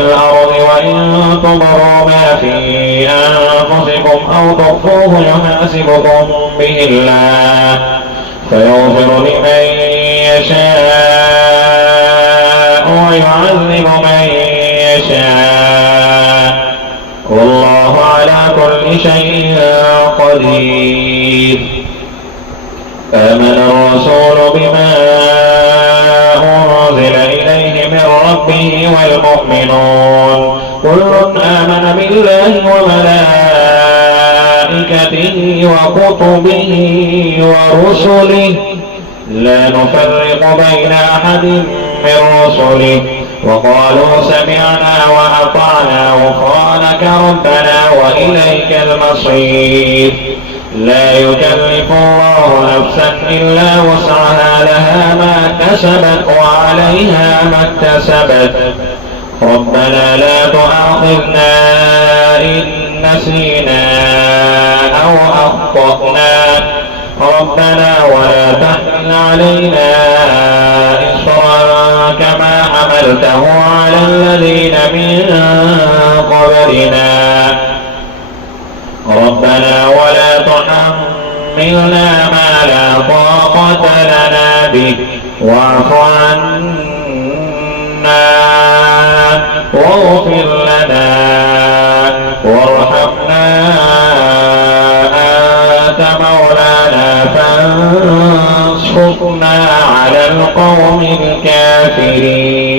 الأرض وإن تضروا ما في أنفسكم أو تخفوه يحاسبكم به الله فيغفر لمن يشاء ويعذب من يشاء والله على كل شيء قدير. آمن الرسول بما أنزل إليه من ربه والمؤمنون كل آمن بالله وملائكته وكتبه ورسله لا نفرق بين أحد من رسله وقالوا سمعنا وأطعنا غفرانك ربنا وإليك المصير. لا يكلف الله نفسا إلا وسعها لها ما كسبت وعليها ما اكتسبت ربنا لا تؤاخذنا إن نسينا أو أخطأنا ربنا ولا تحمل علينا إصرا كما حملته على الذين من قبلنا ربنا ولا تحملنا ما لا طاقة لنا به واعف عنا واغفر لنا وارحمنا أنت مولانا فانصرنا على القوم الكافرين.